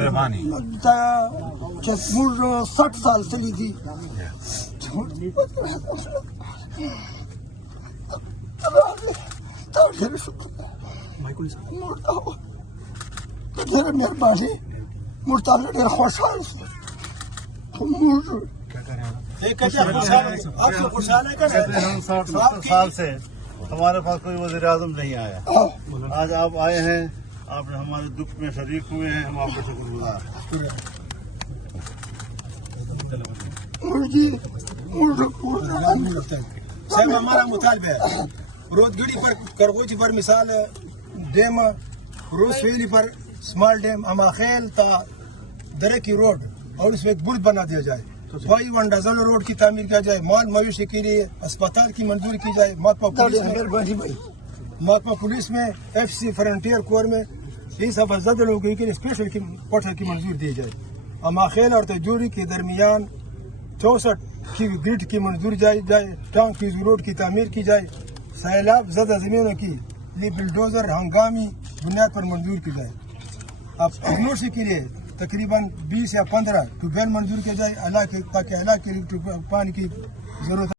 بتایا کہ مجھ 60 سال چلی تھی مہربانی مجھ خوشحال ہم 60 سال سے ہمارے پاس کوئی وزیر اعظم نہیں آیا. آج آپ آئے ہیں, آپ نے ہمارے دکھ میں شریک ہوئے ہیں, ہم آپ کا شکر گزار صاحب. ہمارا مطالبہ ہے رود گڑی پر کرگوچی پر مثال ڈیم, روز فیلی پر اسمال ڈیم, اماخیل تا درکی روڈ اور اس میں ایک برج بنا دیا جائے. بھائی ونڈازل روڈ کی تعمیر کیا جائے, مال مویشی کے لیے اسپتال کی منظوری کی جائے. محکمہ پولیس میں ایف سی فرنٹیئر کور میں یہ سب زیادہ لوگوں کے لیے اسپیشل کوٹہ کی منظور دی جائے. اماخیل اور تجوری کے درمیان 64 کی گریڈ کی منظور جائے. ٹانگ کی روڈ کی تعمیر کی جائے. سیلاب زدہ زمینوں کی لیے بلڈوزر ہنگامی بنیاد پر منظور کی جائے. اب اگنوشی کے لیے تقریباً 20 یا 15 ٹیوب ویل منظور کیا جائے تاکہ علاقے کے پانی کی ضرورت